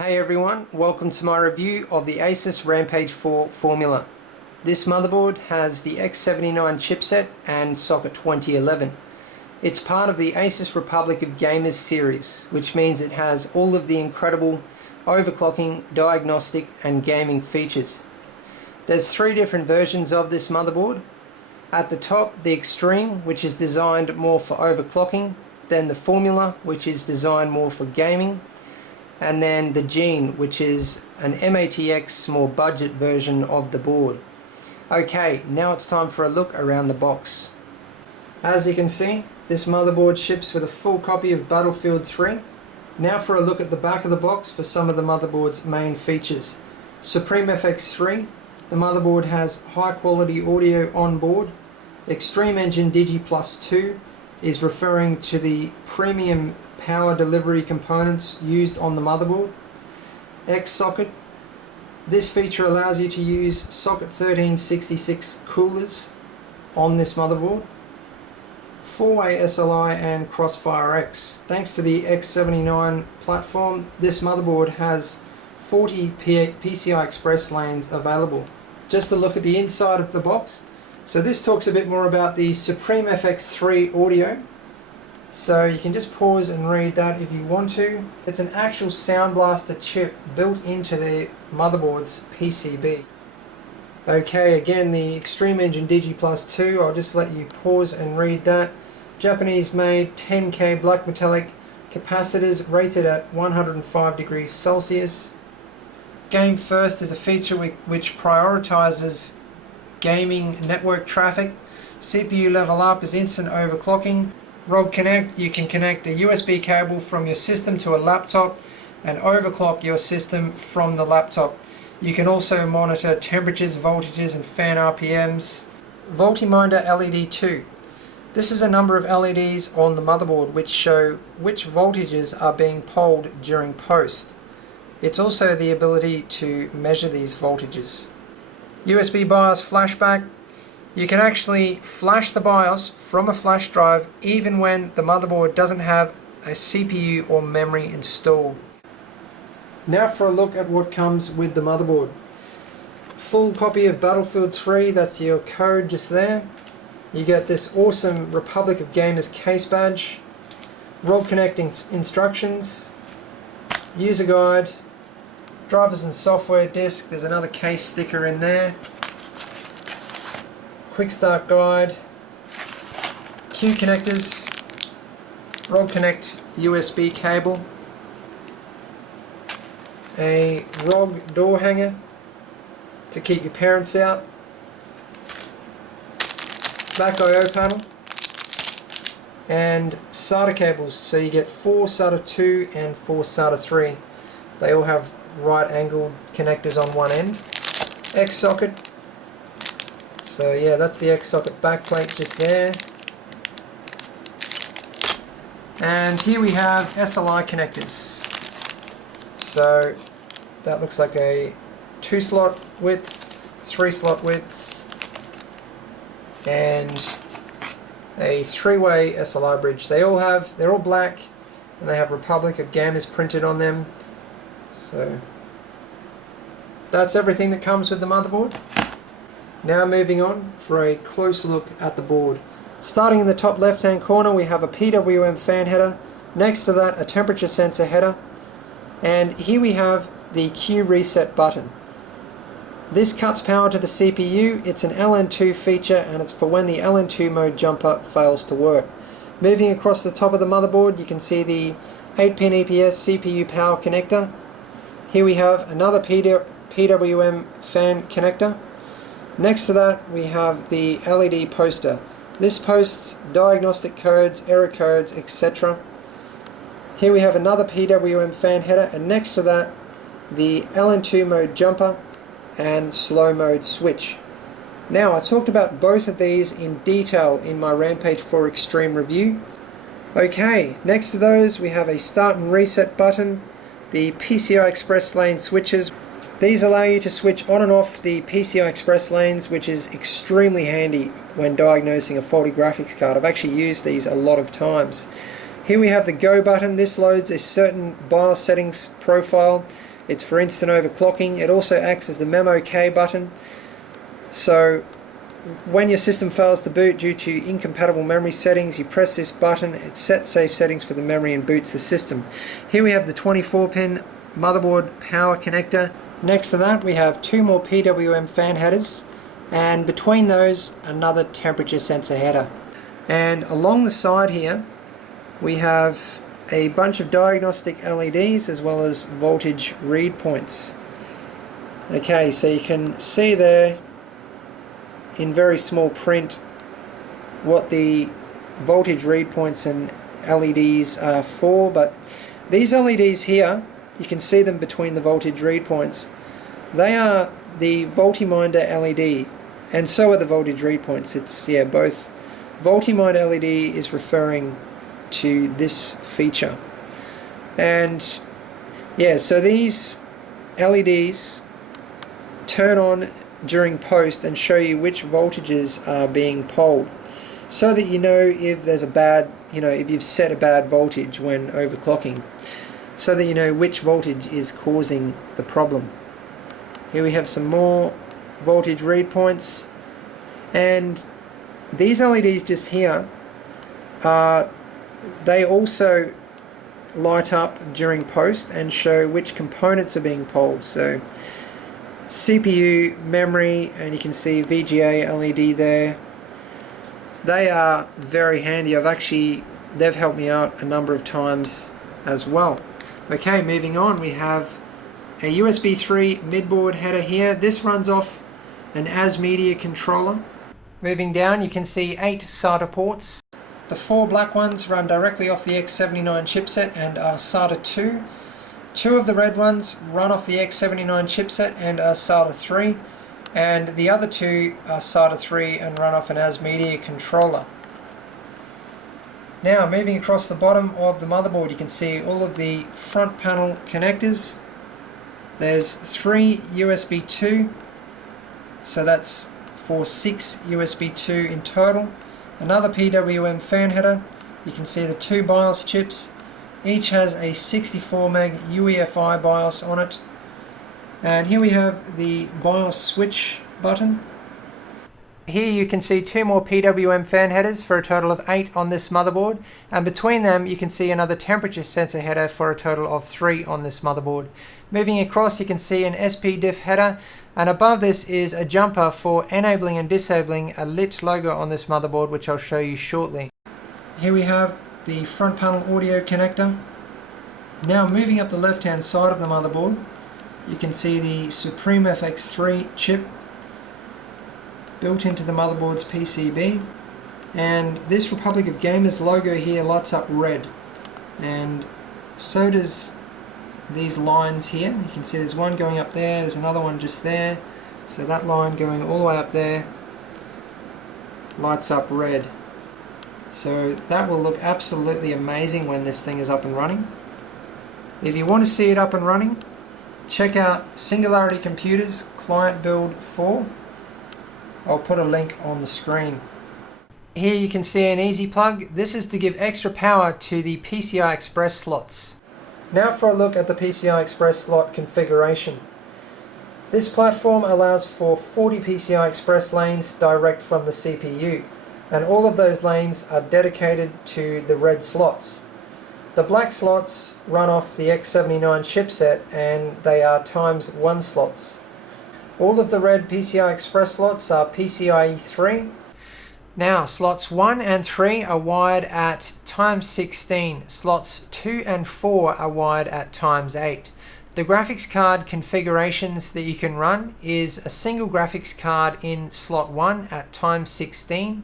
Hey everyone, welcome to my review of the Asus Rampage IV Formula. This motherboard has the X79 chipset and socket 2011. It's part of the Asus Republic of Gamers series, which means it has all of the incredible overclocking, diagnostic and gaming features. There's three different versions of this motherboard. At the top, the Extreme, which is designed more for overclocking, then the Formula, which is designed more for gaming, and then the Gene, which is an MATX more budget version of the board. Okay, now it's time for a look around the box. As you can see, this motherboard ships with a full copy of Battlefield 3. Now for a look at the back of the box for some of the motherboard's main features. Supreme FX 3, the motherboard has high quality audio on board. Extreme Engine Digi Plus 2 is referring to the premium power delivery components used on the motherboard. X Socket, this feature allows you to use socket 1366 coolers on this motherboard. 4-way SLI and Crossfire X. Thanks to the X79 platform, this motherboard has 40 PCI Express lanes available. Just a look at the inside of the box. So this talks a bit more about the Supreme FX3 audio. So you can just pause and read that if you want to. It's an actual Sound Blaster chip built into the motherboard's PCB. Okay, again the Extreme Engine Digi Plus 2, I'll just let you pause and read that. Japanese made 10K black metallic capacitors rated at 105 degrees Celsius. Game First is a feature which prioritizes gaming network traffic. CPU level up is instant overclocking. ROG Connect, you can connect a USB cable from your system to a laptop and overclock your system from the laptop. You can also monitor temperatures, voltages and fan RPMs. Voltiminder LED 2. This is a number of LEDs on the motherboard which show which voltages are being polled during post. It's also the ability to measure these voltages. USB BIOS flashback. You can actually flash the BIOS from a flash drive even when the motherboard doesn't have a CPU or memory installed. Now for a look at what comes with the motherboard. Full copy of Battlefield 3, that's your code just there. You get this awesome Republic of Gamers case badge. ROG Connect instructions. User guide. Drivers and software disk, there's another case sticker in there. Quick start guide, Q connectors, ROG Connect USB cable, a ROG door hanger to keep your parents out, back I/O panel, and SATA cables. So you get 4 SATA 2 and 4 SATA 3. They all have right angled connectors on one end. X socket. So yeah, that's the X socket backplate just there. And here we have SLI connectors. So that looks like a 2-slot width, 3-slot width, and a 3-way SLI bridge. They're all black and they have Republic of Gamers printed on them. So that's everything that comes with the motherboard. Now moving on for a closer look at the board. Starting in the top left hand corner we have a PWM fan header, next to that a temperature sensor header, and here we have the Q reset button. This cuts power to the CPU. It's an LN2 feature and it's for when the LN2 mode jumper fails to work. Moving across the top of the motherboard you can see the 8-pin EPS CPU power connector. Here we have another PWM fan connector. Next to that we have the LED poster. This posts diagnostic codes, error codes, etc. Here we have another PWM fan header, and next to that the LN2 mode jumper and slow mode switch. Now I talked about both of these in detail in my Rampage IV Extreme review. Okay, next to those we have a start and reset button, the PCI Express lane switches. These allow you to switch on and off the PCI Express lanes, which is extremely handy when diagnosing a faulty graphics card. I've actually used these a lot of times. Here we have the Go button. This loads a certain BIOS settings profile. It's for instant overclocking. It also acts as the Memo K button. So when your system fails to boot due to incompatible memory settings, you press this button, it sets safe settings for the memory and boots the system. Here we have the 24-pin motherboard power connector. Next to that we have two more PWM fan headers, and between those another temperature sensor header. And along the side here we have a bunch of diagnostic LEDs as well as voltage read points. Okay, so you can see there in very small print what the voltage read points and LEDs are for, but these LEDs here, you can see them between the voltage read points. They are the Voltiminder LED, and so are the voltage read points. It's both. Voltiminder LED is referring to this feature, and so these LEDs turn on during post and show you which voltages are being polled, so that you know if there's a bad, if you've set a bad voltage when overclocking, so that you know which voltage is causing the problem. Here we have some more voltage read points, and these LEDs just here they also light up during post and show which components are being polled. So CPU, memory, and you can see VGA LED there. They are very handy. They've helped me out a number of times as well. Okay, moving on, we have a USB 3 midboard header here. This runs off an ASMedia controller. Moving down, you can see 8 SATA ports. The 4 black ones run directly off the X79 chipset and are SATA 2. 2 of the red ones run off the X79 chipset and are SATA 3, and the other 2 are SATA 3 and run off an ASMedia controller. Now, moving across the bottom of the motherboard, you can see all of the front panel connectors. There's 3 USB 2, so that's for 6 USB 2 in total. Another PWM fan header. You can see the 2 BIOS chips. Each has a 64 meg UEFI BIOS on it. And here we have the BIOS switch button. Here you can see 2 more PWM fan headers for a total of 8 on this motherboard, and between them you can see another temperature sensor header for a total of 3 on this motherboard. Moving across, you can see an SPDIF header, and above this is a jumper for enabling and disabling a lit logo on this motherboard, which I'll show you shortly. Here we have the front panel audio connector. Now, moving up the left hand side of the motherboard, you can see the Supreme FX3 chip built into the motherboard's PCB, and this Republic of Gamers logo here lights up red, and so does these lines here. You can see there's one going up there, there's another one just there, so that line going all the way up there lights up red. So that will look absolutely amazing when this thing is up and running. If you want to see it up and running, check out SingularityComputers Client Build 4. I'll put a link on the screen. Here you can see an easy plug. This is to give extra power to the PCI Express slots. Now for a look at the PCI Express slot configuration. This platform allows for 40 PCI Express lanes direct from the CPU, and all of those lanes are dedicated to the red slots. The black slots run off the X79 chipset, and they are ×1 slots. All of the red PCI Express slots are PCIe 3. Now, slots 1 and 3 are wired at ×16. Slots 2 and 4 are wired at ×8. The graphics card configurations that you can run is a single graphics card in slot 1 at ×16,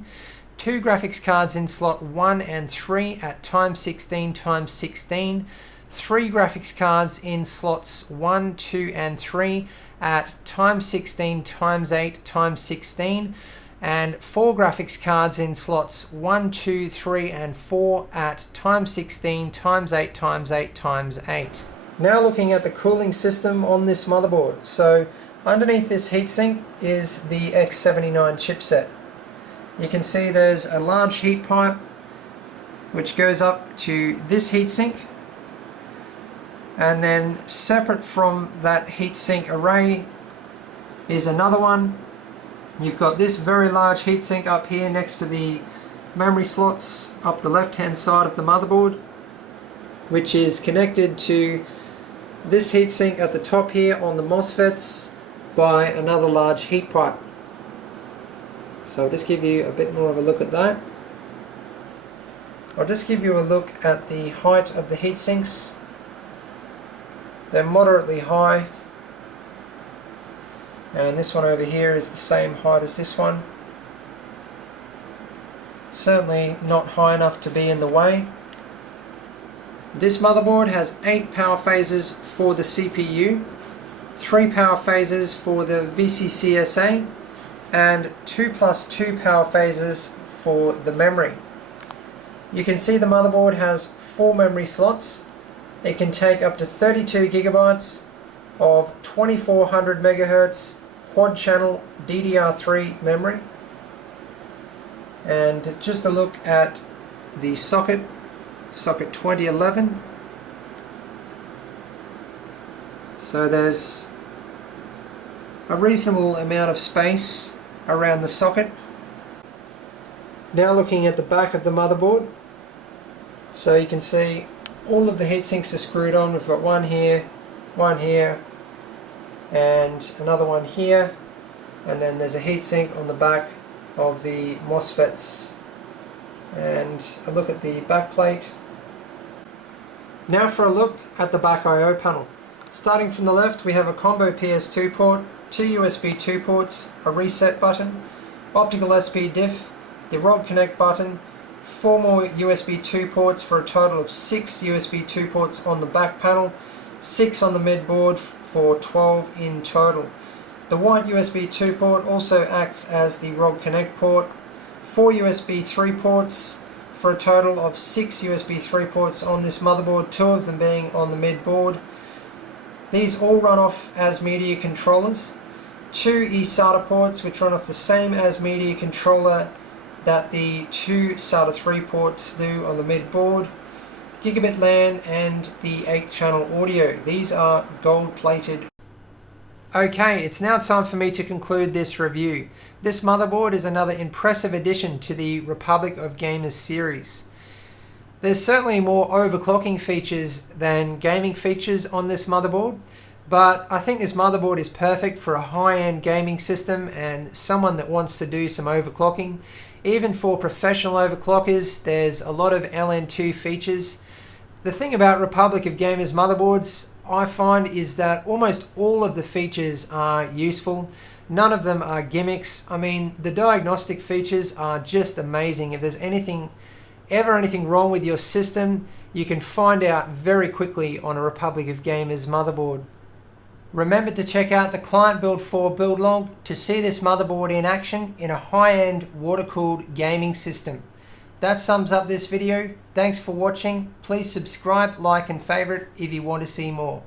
2 graphics cards in slot 1 and 3 at ×16, 3 graphics cards in slots 1, 2 and 3 at ×16, ×8, ×16, and 4 graphics cards in slots 1, 2, 3 and 4 at ×16, ×8, ×8, ×8. Now looking at the cooling system on this motherboard. So underneath this heatsink is the X79 chipset. You can see there's a large heat pipe which goes up to this heatsink, and then separate from that heatsink array is another one. You've got this very large heatsink up here next to the memory slots up the left hand side of the motherboard, which is connected to this heatsink at the top here on the MOSFETs by another large heat pipe. So I'll just give you a bit more of a look at that. I'll just give you a look at the height of the heat sinks. They're moderately high, and this one over here is the same height as this one. Certainly not high enough to be in the way. This motherboard has 8 power phases for the CPU, 3 power phases for the VCCSA, and 2+2 power phases for the memory. You can see the motherboard has 4 memory slots. It can take up to 32 gigabytes of 2400 megahertz quad channel DDR3 memory. And just a look at the socket 2011. So there's a reasonable amount of space around the socket. Now looking at the back of the motherboard, so you can see all of the heat sinks are screwed on. We've got one here, and another one here, and then there's a heat sink on the back of the MOSFETs. And a look at the back plate. Now for a look at the back I/O panel. Starting from the left, we have a combo PS2 port, 2 USB 2 ports, a reset button, optical SP diff, the rod connect button, 4 more USB 2 ports for a total of 6 USB 2 ports on the back panel, 6 on the mid board for 12 in total. The white USB 2 port also acts as the rod connect port, 4 USB 3 ports for a total of 6 USB 3 ports on this motherboard, 2 of them being on the mid board. These all run off as media controllers. 2 eSATA ports which run off the same as media controller that the 2 SATA 3 ports do on the mid board. Gigabit LAN and the 8-channel audio. These are gold plated. Okay, it's now time for me to conclude this review. This motherboard is another impressive addition to the Republic of Gamers series. There's certainly more overclocking features than gaming features on this motherboard, but I think this motherboard is perfect for a high-end gaming system and someone that wants to do some overclocking. Even for professional overclockers, there's a lot of LN2 features. The thing about Republic of Gamers motherboards, I find, is that almost all of the features are useful. None of them are gimmicks. I mean, the diagnostic features are just amazing. If there's anything wrong with your system, you can find out very quickly on a Republic of Gamers motherboard. Remember to check out the Client Build 4 build log to see this motherboard in action in a high-end water-cooled gaming system. That sums up this video. Thanks for watching. Please subscribe, like and favorite if you want to see more.